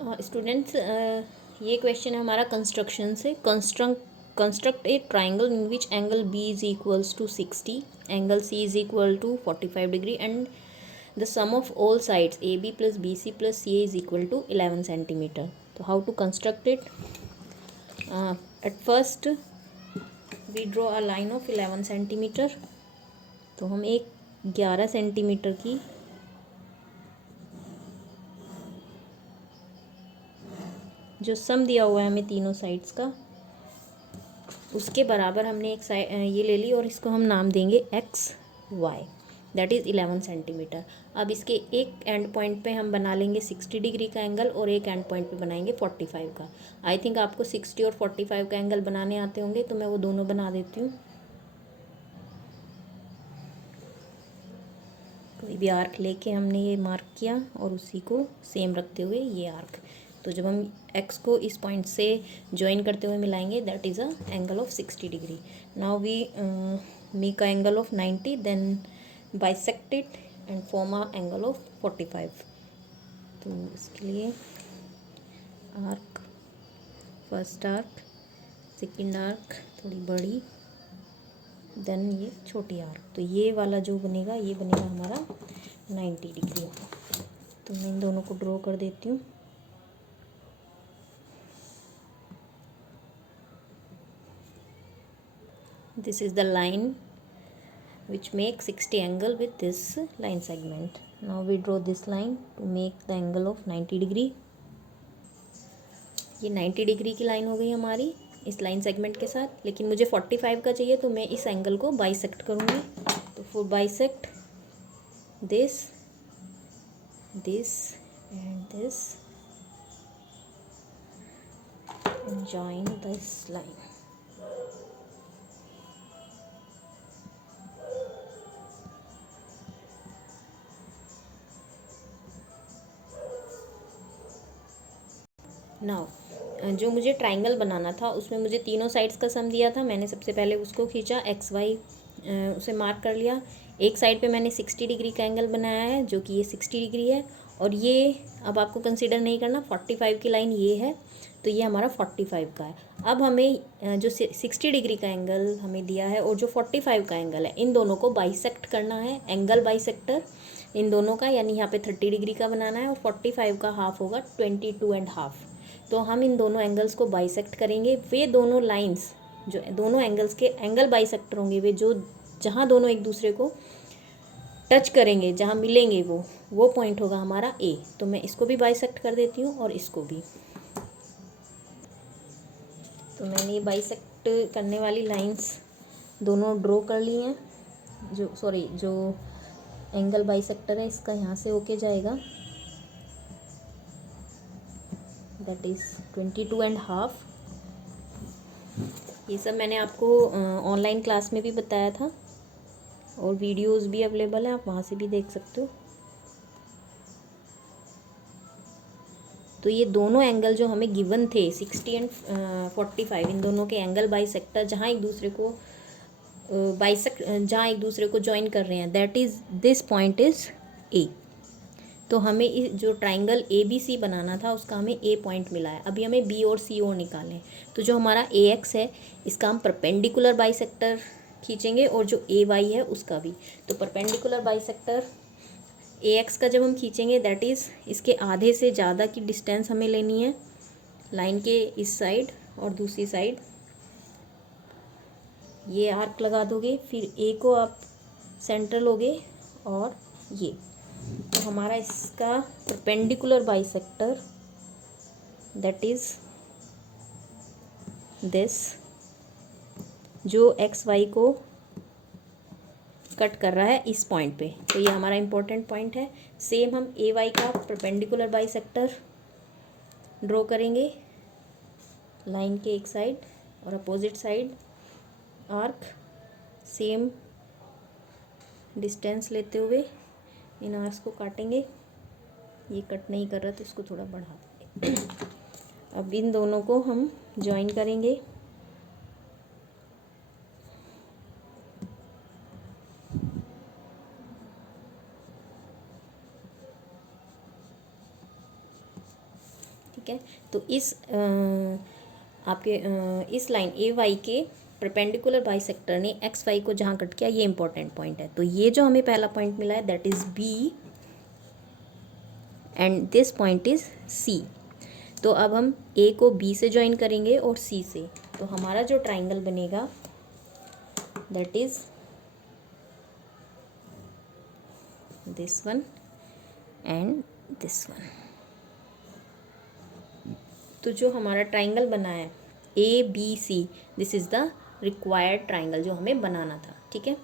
Students, ये question है हमारा कंस्ट्रक्शन से। Construct a triangle in which angle B is equals to 60, angle C is equal to 45 degree and the sum of all sides A B plus B C plus C A is equal to 11 centimetre. तो how to construct it? At first we draw a line of 11 centimetre. तो हम एक 11 centimetre की जो सम दिया हुआ है हमें तीनों साइड्स का, उसके बराबर हमने एक साइड ये ले ली और इसको हम नाम देंगे X Y, that is 11 centimetre. अब इसके एक एंड पॉइंट पे हम बना लेंगे 60 डिग्री का एंगल और एक एंड पॉइंट पे बनाएंगे 45 का। आई थिंक आपको 60 और 45 का एंगल बनाने आते होंगे, तो मैं वो दोनों बना देती हूँ। कोई भी आर्क लेके हमने ये मार्क किया और उसी को सेम रखते हुए ये आर्क। तो जब हम एक्स को इस पॉइंट से ज्वाइन करते हुए मिलाएंगे, that is a angle of 60 degree. Now we make a angle of 90, then bisect it and form a angle of 45। तो इसके लिए arc, first arc, second arc थोड़ी बड़ी, देन ये छोटी आर्क। तो ये वाला जो बनेगा ये बनेगा हमारा 90 डिग्री। तो मैं इन दोनों को ड्रॉ कर देती हूँ। This is the line which makes 60 angle with this line segment. Now we draw this line to make the angle of 90 degree. ये 90 डिग्री की लाइन हो गई हमारी इस लाइन सेगमेंट के साथ, लेकिन मुझे 45 का चाहिए, तो मैं इस एंगल को बाइसेक्ट करूँगी। तो for bisect this this and this and join this line. Now जो मुझे ट्राइंगल बनाना था उसमें मुझे तीनों साइड्स का सम दिया था। मैंने सबसे पहले उसको खींचा, एक्स वाई उसे मार्क कर लिया। एक साइड पे मैंने 60 डिग्री का एंगल बनाया है, जो कि ये 60 डिग्री है, और ये अब आपको कंसीडर नहीं करना, 45 की लाइन ये है, तो ये हमारा 45 का है। अब हमें जो 60 डिग्री का एंगल हमें दिया है और जो 45 का एंगल है, इन दोनों को बाइसेक्ट करना है, एंगल बाइसेक्टर इन दोनों का, यानी यहाँ पे 30 डिग्री का बनाना है और 45 का हाफ होगा 22.5। तो हम इन दोनों एंगल्स को बाइसेक्ट करेंगे। वे दोनों लाइंस जो दोनों एंगल्स के एंगल बाइसेक्टर होंगे, वे जो जहाँ दोनों एक दूसरे को टच करेंगे, जहाँ मिलेंगे, वो पॉइंट होगा हमारा ए। तो मैं इसको भी बाइसेक्ट कर देती हूँ और इसको भी। तो मैंने ये बाइसेक्ट करने वाली लाइंस दोनों ड्रॉ कर ली हैं। जो एंगल बाइसेक्टर है इसका यहाँ से होके जाएगा, दैट इज़ 22.5। ये सब मैंने आपको ऑनलाइन क्लास में भी बताया था और वीडियोस भी अवेलेबल हैं, आप वहाँ से भी देख सकते हो। तो ये दोनों एंगल जो हमें गिवन थे 60 एंड 45, इन दोनों के एंगल बाइसेक्टर जहाँ एक दूसरे को जहाँ एक दूसरे को ज्वाइन कर रहे हैं, that is this point is a. तो हमें जो ट्राइंगल ए बी सी बनाना था उसका हमें ए पॉइंट मिला है। अभी हमें बी और सी और निकालें। तो जो हमारा ए एक्स है इसका हम परपेंडिकुलर बाइसेक्टर खींचेंगे और जो ए वाई है उसका भी। तो परपेंडिकुलर बाइसेक्टर ए एक्स का जब हम खींचेंगे, दैट इज़ इसके आधे से ज़्यादा की डिस्टेंस हमें लेनी है लाइन के इस साइड, और दूसरी साइड ये आर्क लगा दोगे, फिर ए को आप सेंटर लोगे और ये। तो हमारा इसका perpendicular bisector that is this, जो एक्स वाई को कट कर रहा है इस पॉइंट पे। तो ये हमारा इम्पोर्टेंट पॉइंट है। सेम हम ए वाई का परपेंडिकुलर बाइसेक्टर ड्रॉ करेंगे लाइन के एक साइड और opposite side arc, same distance लेते हुए इन आर्क्स को काटेंगे। ये कट नहीं कर रहा तो इसको थोड़ा बढ़ा देंगे। अब इन दोनों को हम ज्वाइन करेंगे। है। तो इस आपके इस लाइन ए वाई के परपेंडिकुलर बाइसेक्टर ने एक्स वाई को जहाँ कट किया, ये इंपॉर्टेंट पॉइंट है। तो ये जो हमें पहला पॉइंट मिला है that is B and this point is C. तो अब हम ए को बी से ज्वाइन करेंगे और सी से, तो हमारा जो ट्राइंगल बनेगा that is this one and this one. तो जो हमारा ट्राइंगल बना है A B C, this is the required triangle जो हमें बनाना था, ठीक है।